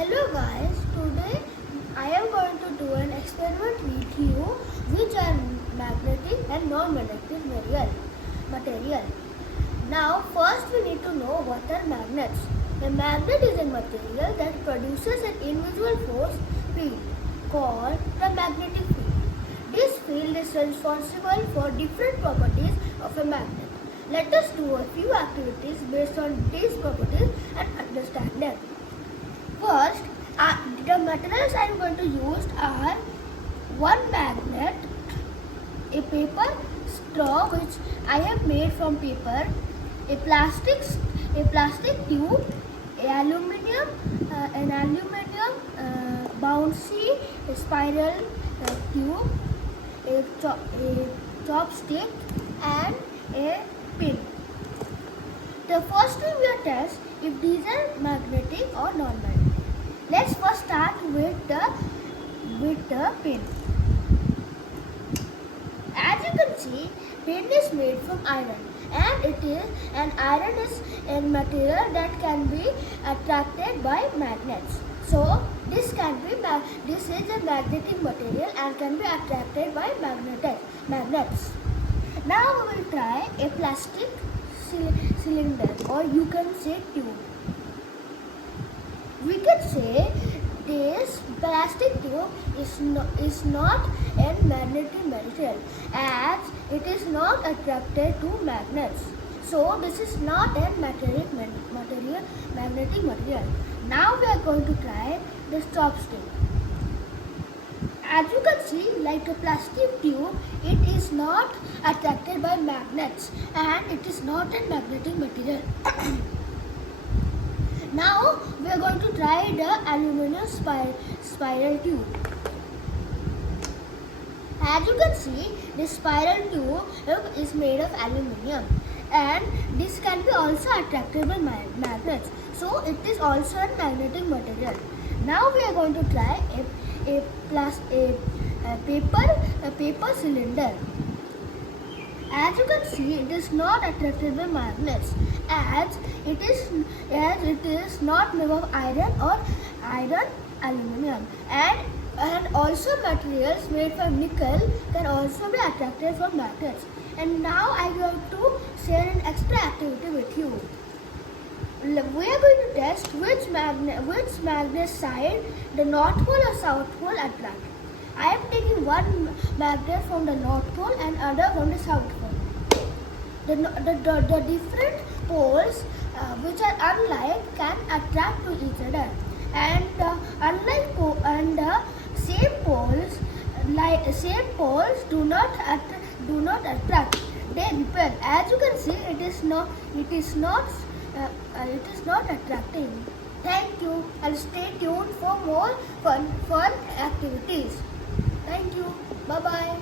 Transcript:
Hello guys, today I am going to do an experiment with you which are magnetic and non-magnetic material. Now first we need to know what are magnets. A magnet is a material that produces an invisible force field called the magnetic field. This field is responsible for different properties of a magnet. Let us do a few activities based on these properties and understand them. First, the materials I am going to use are one magnet, a paper straw which I have made from paper, a plastic tube, an aluminium bouncy spiral tube, a chopstick, and a pin. The first thing we will test if these are magnetic or non-magnetic. Let's first start with the pin. As you can see, pin is made from iron, and iron is a material that can be attracted by magnets. So this is a magnetic material and can be attracted by magnets. Now we will try a plastic cylinder, or you can say tube. We can say this plastic tube is not a magnetic material as it is not attracted to magnets. So this is not a magnetic material. Now we are going to try the chopstick. As you can see, like a plastic tube, it is not attracted by magnets and it is not a magnetic material. Now we are going to try the aluminium spiral tube. As you can see, this spiral tube is made of aluminium and this can be also attracted by magnets. So it is also a magnetic material. Now we are going to try a paper cylinder. As you can see, it is not attracted by magnets as it is not made of iron or aluminium, and also materials made from nickel can also be attracted from magnets. And now I am going to share an extra activity with you. We are going to test which magnet side the North Pole or South Pole attract. I am taking one magnet from the North Pole and other from the South Pole. The different poles which are unlike can attract to each other, and the same poles do not attract. They repel. As you can see, it is not attracting. Thank you, and stay tuned for more fun activities. Thank you. Bye bye.